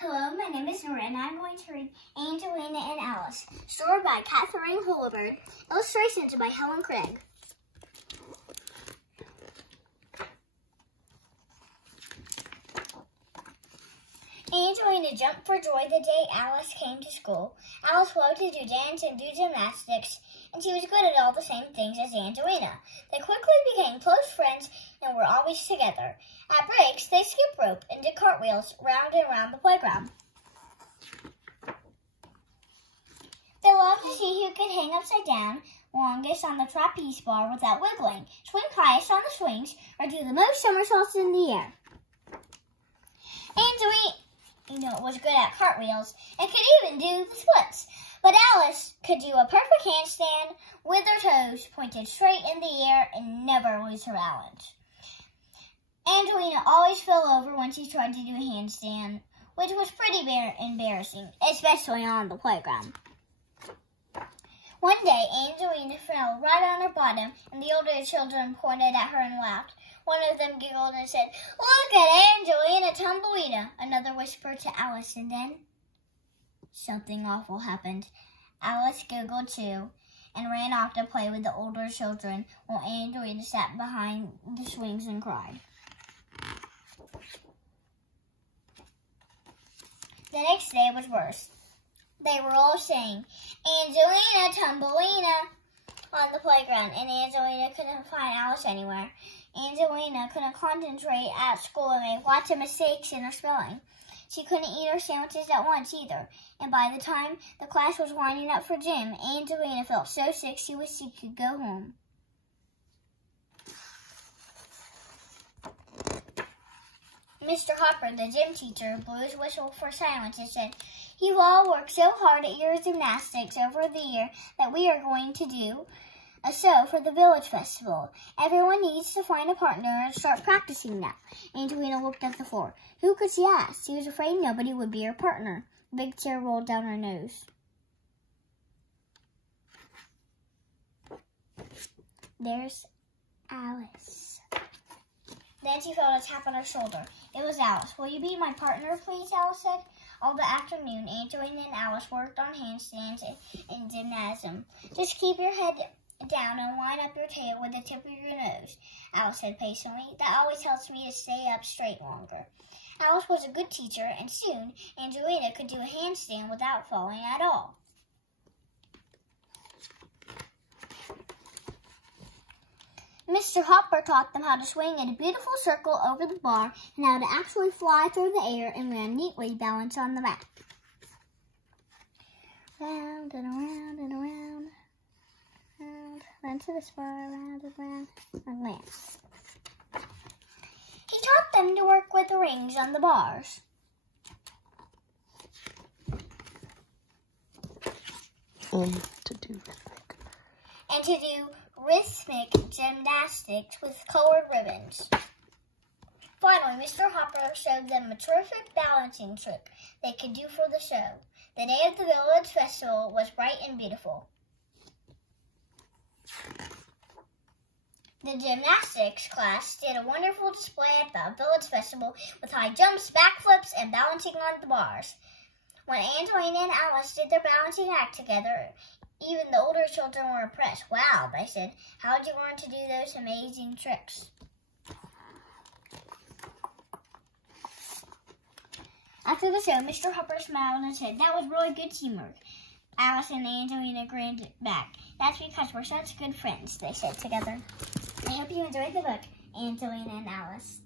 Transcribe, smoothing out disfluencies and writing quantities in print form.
Hello, my name is Norah, and I'm going to read Angelina and Alice, story by Katharine Holabird, illustrations by Helen. Angelina jumped for joy the day Alice came to school. Alice loved to do dance and do gymnastics, and she was good at all the same things as Angelina. They quickly became close friends and were always together. At breaks, they skipped rope and did cartwheels round and round the playground. They loved to see who could hang upside down longest on the trapeze bar without wiggling, swing highest on the swings, or do the most somersaults in the air. Angelina was good at cartwheels and could even do the splits, but Alice could do a perfect handstand with her toes pointed straight in the air and never lose her balance. Angelina always fell over when she tried to do a handstand, which was pretty embarrassing, especially on the playground. One day, Angelina fell right on her bottom, and the older children pointed at her and laughed. One of them giggled and said, "Look at Angelina Tumbleweed." Another whispered to Alice, and then something awful happened. Alice giggled too and ran off to play with the older children while Angelina sat behind the swings and cried. The next day was worse. They were all saying, "Angelina Tumbleweed" on the playground, and Angelina couldn't find Alice anywhere. Angelina couldn't concentrate at school and made lots of mistakes in her spelling. She couldn't eat her sandwiches at once either, and by the time the class was lining up for gym, Angelina felt so sick she wished she could go home. Mr. Hopper, the gym teacher, blew his whistle for silence and said, "You've all worked so hard at your gymnastics over the year that we are going to do a show for the village festival. Everyone needs to find a partner and start practicing now." Angelina looked at the floor. Who could she ask? She was afraid nobody would be her partner. The big tear rolled down her nose. There's Alice. Then she felt a tap on her shoulder. It was Alice. "Will you be my partner, please?" Alice said. All the afternoon, Angelina and Alice worked on handstands in gymnasium. "Just keep your head down and line up your tail with the tip of your nose," Alice said patiently. "That always helps me to stay up straight longer." Alice was a good teacher, and soon Angelina could do a handstand without falling at all. Mr. Hopper taught them how to swing in a beautiful circle over the bar and how to actually fly through the air and land neatly balanced on the mat. Round and around and around. Round to the bar, round and round, and land. He taught them to work with the rings on the bars. And to do rhythmic gymnastics with colored ribbons. Finally, Mr. Hopper showed them a terrific balancing trick they could do for the show. The day of the village festival was bright and beautiful. The gymnastics class did a wonderful display at the village festival with high jumps, backflips, and balancing on the bars. When Angelina and Alice did their balancing act together, even the older children were impressed. "Wow," they said. "How did you learn to do those amazing tricks?" After the show, Mr. Hopper smiled and said, "That was really good teamwork." Alice and Angelina grinned back. "That's because we're such good friends," they said together. I hope you enjoyed the book, Angelina and Alice.